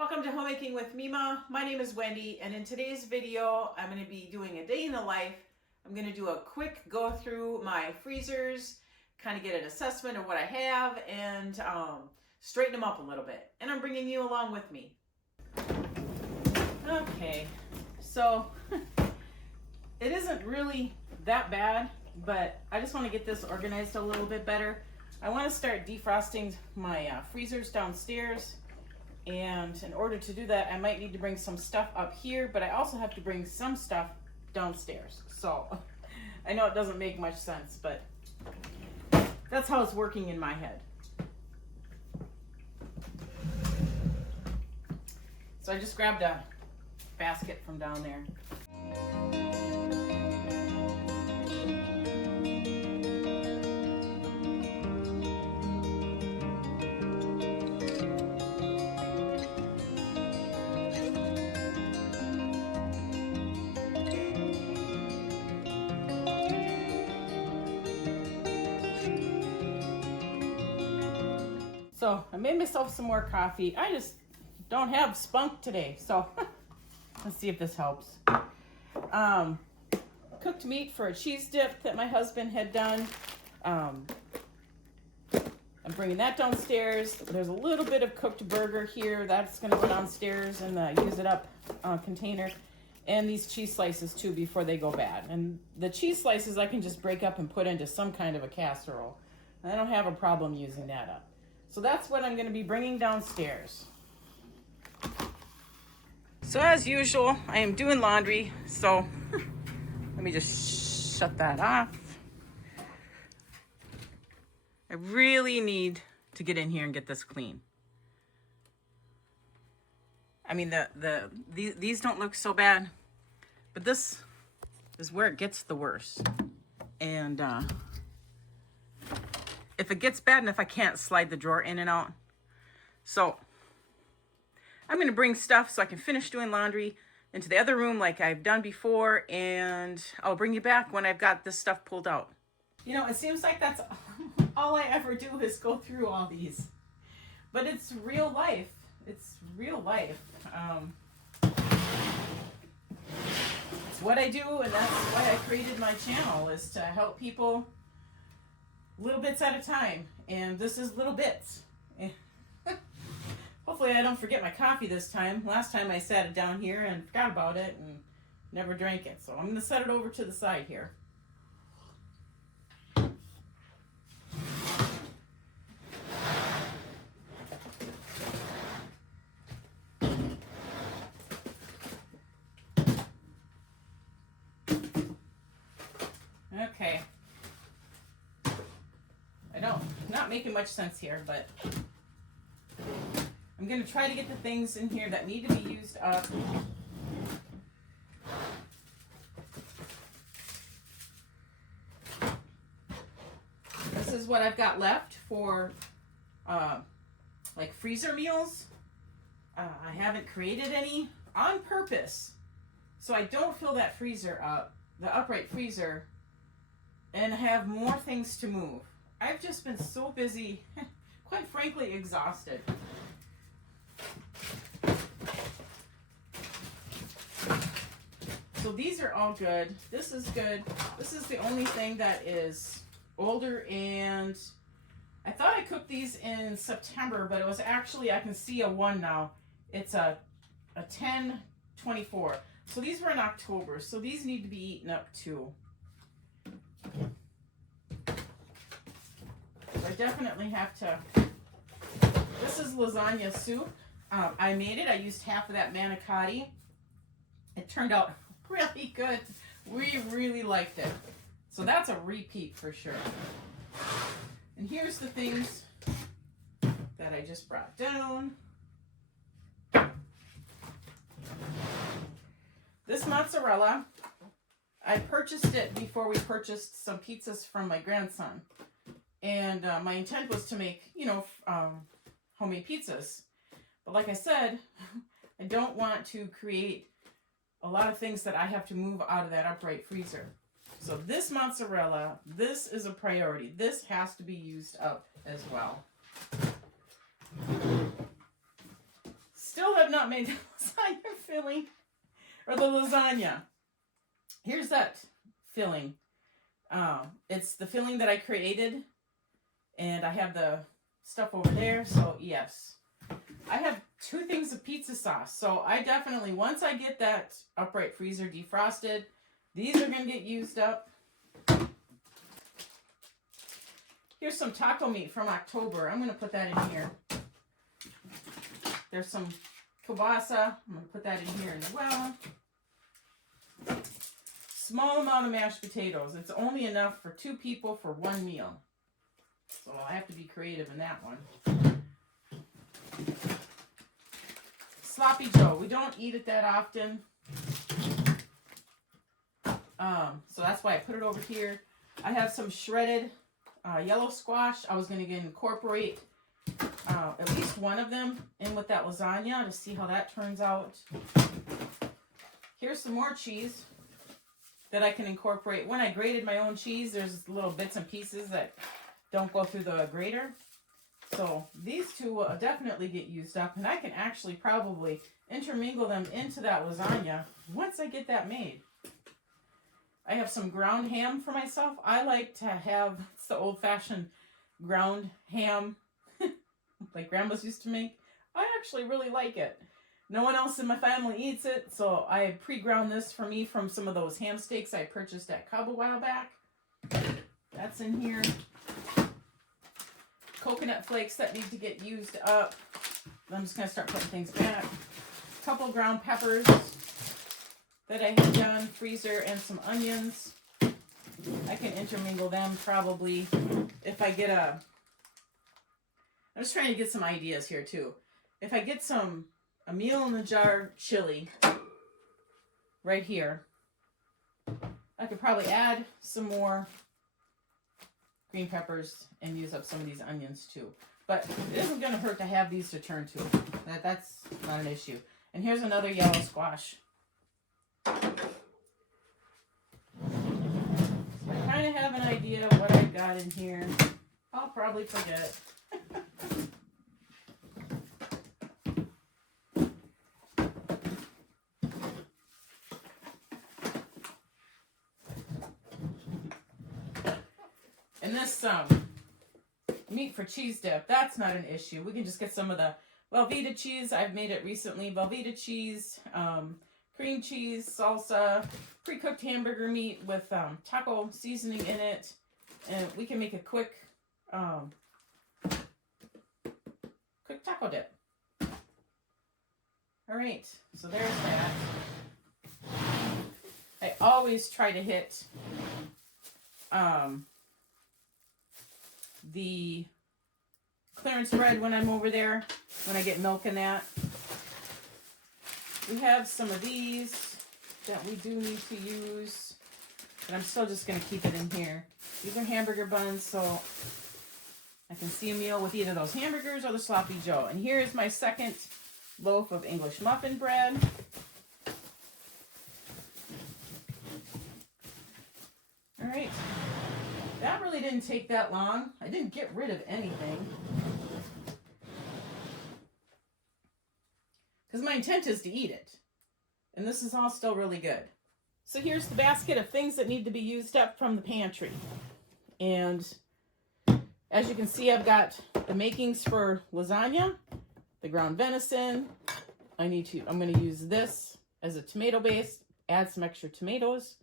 Welcome to Homemaking with Mima. My name is Wendy, and in today's video, I'm going to be doing a day in the life. I'm going to do a quick go through my freezers, kind of get an assessment of what I have, and straighten them up a little bit. And I'm bringing you along with me. Okay, so it isn't really that bad, but I just want to get this organized a little bit better. I want to start defrosting my freezers downstairs. And in order to do that, I might need to bring some stuff up here, but I also have to bring some stuff downstairs. So I know it doesn't make much sense, but that's how it's working in my head. So I just grabbed a basket from down there. So I made myself some more coffee. I just don't have spunk today, so let's see if this helps. Cooked meat for a cheese dip that my husband had done. I'm bringing that downstairs. There's a little bit of cooked burger here. That's going to go downstairs in the use it up container. And these cheese slices too before they go bad. And the cheese slices I can just break up and put into some kind of a casserole. I don't have a problem using that up. So that's what I'm going to be bringing downstairs. So as usual, I am doing laundry. So let me just shut that off. I really need to get in here and get this clean. I mean, these don't look so bad, but this is where it gets the worst. And if it gets bad enough, I can't slide the drawer in and out. So I'm going to bring stuff so I can finish doing laundry into the other room like I've done before, and I'll bring you back when I've got this stuff pulled out. You know, it seems like that's all I ever do is go through all these. But it's real life. It's real life. It's what I do, and that's why I created my channel, is to help people little bits at a time, and this is little bits. Hopefully I don't forget my coffee this time. Last time I sat it down here and forgot about it and never drank it, so I'm going to set it over to the side here. Okay. Not making much sense here, but I'm going to try to get the things in here that need to be used up. This is what I've got left for like freezer meals. I haven't created any on purpose, so I don't fill that freezer up, the upright freezer, and have more things to move. I've just been so busy, quite frankly, exhausted. So these are all good. This is good. This is the only thing that is older, and I thought I cooked these in September, but it was actually, I can see a 1 now. It's a 10/24. So these were in October, so these need to be eaten up too. I definitely have to. This is lasagna soup. I made it. I used half of that manicotti. It turned out really good. We really liked it. So that's a repeat for sure. And here's the things that I just brought down. This mozzarella, I purchased it before we purchased some pizzas from my grandson. And my intent was to make, homemade pizzas. But like I said, I don't want to create a lot of things that I have to move out of that upright freezer. So this mozzarella, this is a priority. This has to be used up as well. Still have have not made the lasagna filling or the lasagna. Here's that filling. It's the filling that I created, and I have the stuff over there. So yes, I have 2 things of pizza sauce. So I definitely, once I get that upright freezer defrosted, these are going to get used up. Here's some taco meat from October. I'm going to put that in here. There's some kielbasa. I'm going to put that in here as well. Small amount of mashed potatoes. It's only enough for 2 people for 1 meal. So I have to be creative in that one. Sloppy Joe. We don't eat it that often. So that's why I put it over here. I have some shredded yellow squash. I was going to incorporate at least one of them in with that lasagna to see how that turns out. Here's some more cheese that I can incorporate. When I grated my own cheese, there's little bits and pieces that don't go through the grater. So these 2 will definitely get used up, and I can actually probably intermingle them into that lasagna once I get that made. I have some ground ham for myself. I like to have, it's the old-fashioned ground ham like grandmas used to make. I actually really like it. No one else in my family eats it, so I pre-ground this for me from some of those ham steaks I purchased at Cub a while back. That's in here. Coconut flakes that need to get used up. I'm just going to start putting things back. A couple ground peppers that I had done, freezer, and some onions. I can intermingle them probably if I get a... I'm just trying to get some ideas here too. If I get a meal in the jar chili right here, I could probably add some more green peppers and use up some of these onions too. But it isn't going to hurt to have these to turn to. That's not an issue. And here's another yellow squash. So I kind of have an idea of what I've got in here. I'll probably forget. And this meat for cheese dip, that's not an issue. We can just get some of the Velveeta cheese. I've made it recently. Velveeta cheese, cream cheese, salsa, pre-cooked hamburger meat with taco seasoning in it. And we can make a quick taco dip. All right, so there's that. I always try to hit the clearance bread when I'm over there, when I get milk in that. We have some of these that we do need to use, but I'm still just going to keep it in here. These are hamburger buns, so I can see a meal with either those hamburgers or the Sloppy Joe. And here's my second loaf of English muffin bread. All right. That really didn't take that long. I didn't get rid of anything. Because my intent is to eat it. And this is all still really good. So here's the basket of things that need to be used up from the pantry. And as you can see, I've got the makings for lasagna, the ground venison. I'm going to use this as a tomato base, add some extra tomatoes.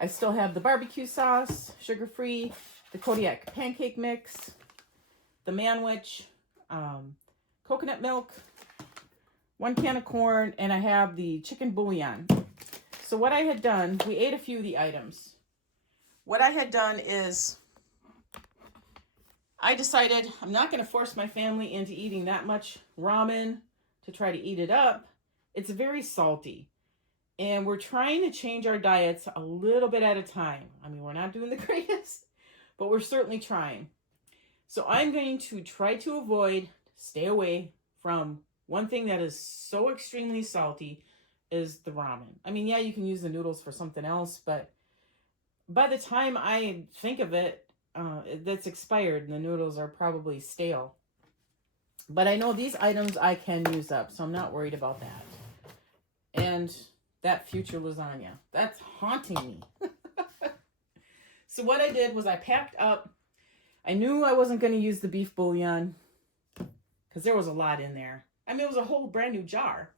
I still have the barbecue sauce, sugar-free, the Kodiak pancake mix, the manwich, coconut milk, 1 can of corn, and I have the chicken bouillon. So what I had done, we ate a few of the items. What I had done is I decided I'm not going to force my family into eating that much ramen to try to eat it up. It's very salty. And we're trying to change our diets a little bit at a time. I mean, we're not doing the greatest, but we're certainly trying. So I'm going to try to stay away from one thing that is so extremely salty is the ramen. I mean, yeah, you can use the noodles for something else, but by the time I think of it, that's expired and the noodles are probably stale. But I know these items I can use up, so I'm not worried about that. And that future lasagna, that's haunting me. So what I did was I packed up. I knew I wasn't going to use the beef bouillon because there was a lot in there. I mean, it was a whole brand new jar.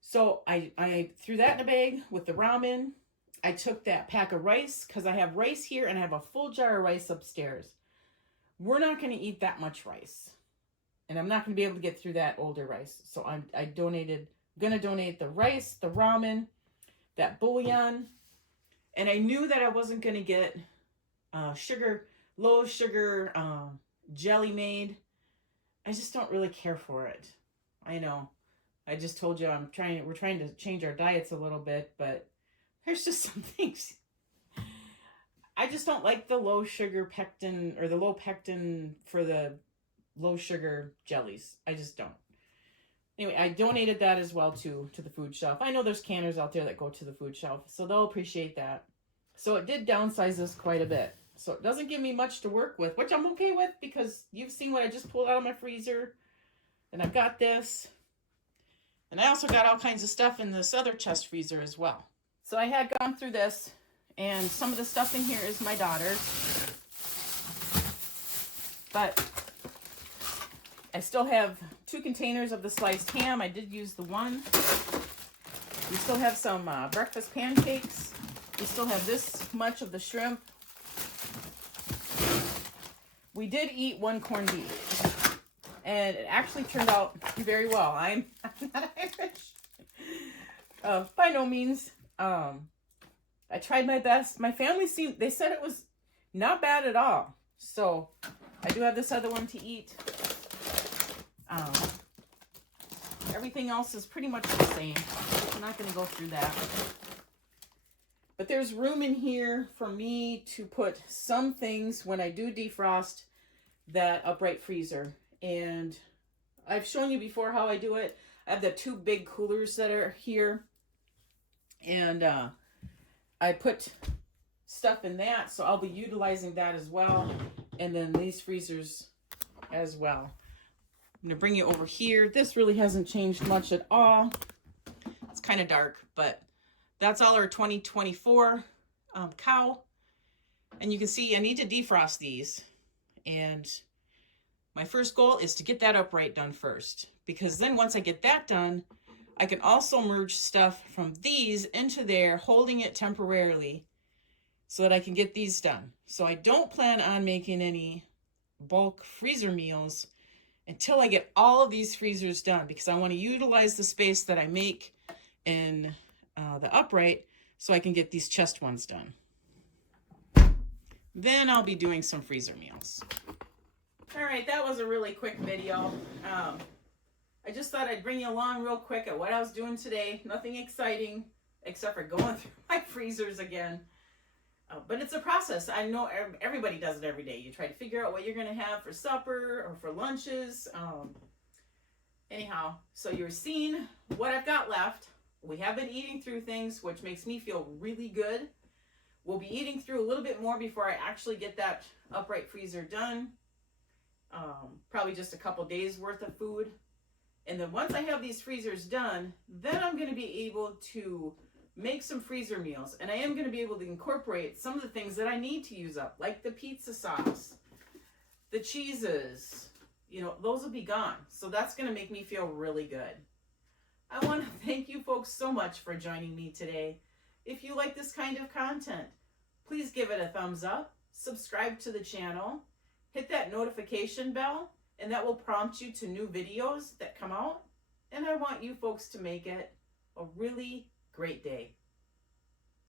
So I threw that in a bag with the ramen. I took that pack of rice because I have rice here and I have a full jar of rice upstairs. We're not going to eat that much rice. And I'm not going to be able to get through that older rice. So I'm going to donate the rice, the ramen, that bouillon. And I knew that I wasn't going to get low sugar jelly made. I just don't really care for it. I know. I just told you we're trying to change our diets a little bit, but there's just some things. I just don't like the low sugar pectin or the low pectin for the low sugar jellies. I just don't. Anyway, I donated that as well to the food shelf. I know there's canners out there that go to the food shelf, so they'll appreciate that. So it did downsize this quite a bit. So it doesn't give me much to work with, which I'm okay with because you've seen what I just pulled out of my freezer. And I've got this. And I also got all kinds of stuff in this other chest freezer as well. So I had gone through this, and some of the stuff in here is my daughter's. But I still have 2 containers of the sliced ham. I did use the one. We still have some breakfast pancakes. We still have this much of the shrimp. We did eat 1 corned beef. And it actually turned out very well. I'm not Irish. By no means. I tried my best. My family they said it was not bad at all. So I do have this other one to eat. Everything else is pretty much the same. I'm not going to go through that. But there's room in here for me to put some things when I do defrost that upright freezer. And I've shown you before how I do it. I have the 2 big coolers that are here. And I put stuff in that. So I'll be utilizing that as well. And then these freezers as well. I'm going to bring you over here. This really hasn't changed much at all. It's kind of dark, but that's all our 2024 cow. And you can see I need to defrost these. And my first goal is to get that upright done first. Because then once I get that done, I can also merge stuff from these into there, holding it temporarily so that I can get these done. So I don't plan on making any bulk freezer meals until I get all of these freezers done, because I want to utilize the space that I make in the upright so I can get these chest ones done. Then I'll be doing some freezer meals. All right, that was a really quick video. I just thought I'd bring you along real quick at what I was doing today. Nothing exciting except for going through my freezers again. But it's a process. I know everybody does it every day. You try to figure out what you're going to have for supper or for lunches. Anyhow, so you're seeing what I've got left. We have been eating through things, which makes me feel really good. We'll be eating through a little bit more before I actually get that upright freezer done. Probably just a couple days worth of food. And then once I have these freezers done, then I'm going to be able to make some freezer meals. And I am going to be able to incorporate some of the things that I need to use up, like the pizza sauce, the cheeses, those will be gone. So that's going to make me feel really good. I want to thank you folks so much for joining me today. If you like this kind of content, please give it a thumbs up, subscribe to the channel, hit that notification bell, and that will prompt you to new videos that come out. And I want you folks to make it a really great day.